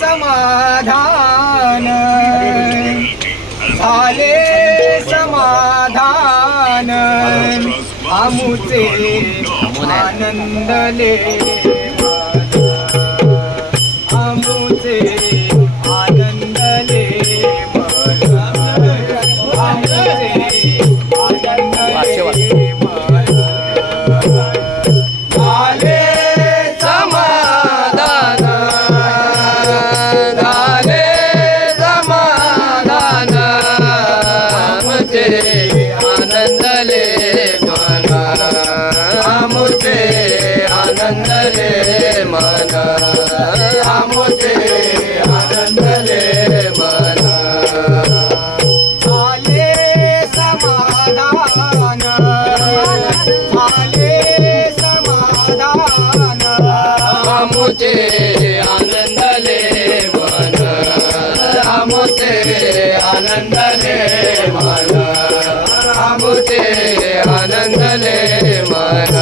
समाधान झाले समाधान आमुचे आनंदले आमुचे आनंदले आमुचे आनंदले आनंदले मन आमुचे आनंदले मन झाले समाधान झाले समाधान आमुचे आनंदले मन आमुचे आनंदले मन आमुचे आनंदले मन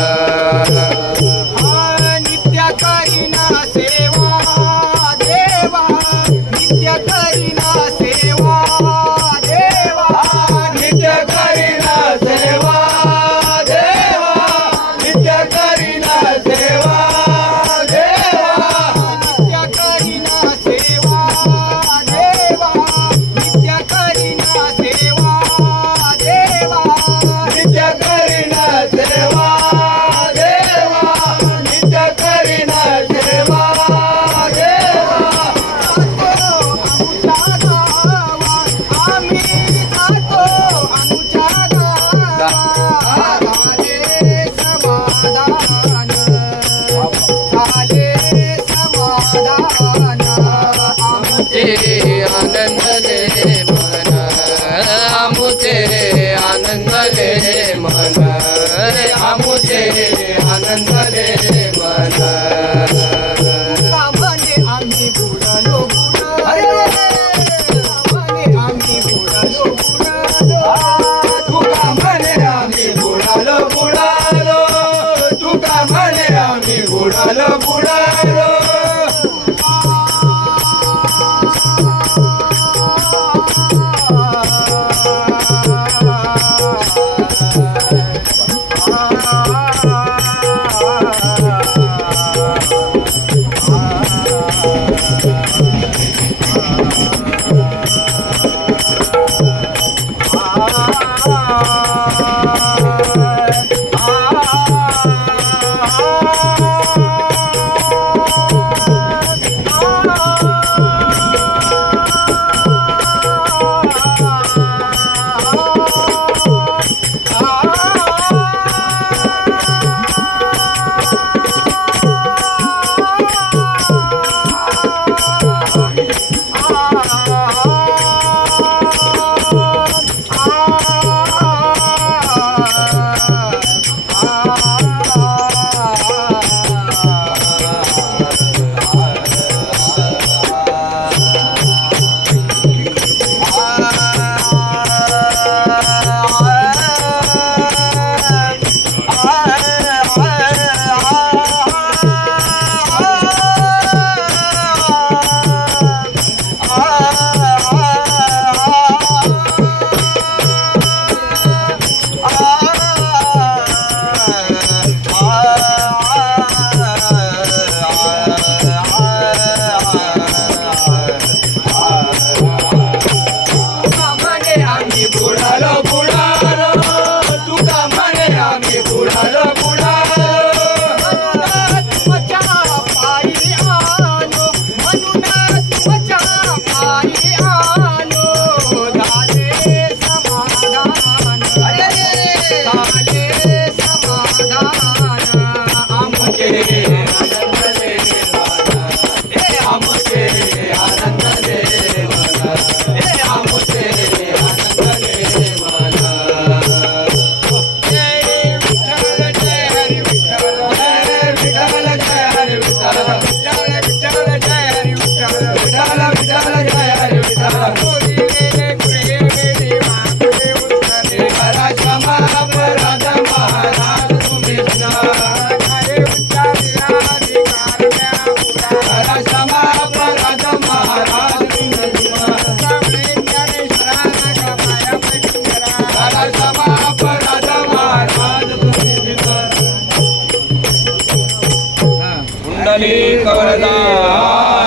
आनंदले मन आमुचे आनंदले मन आमुचे आनंदले मन म्हणे आम्ही बुडालो बुडालो आम्ही बुडालो बुडालो तुका म्हणे आम्ही बुडालो बुडालो तुका म्हणे आम्ही बुडालो बुडालो पुंडलिक वरदा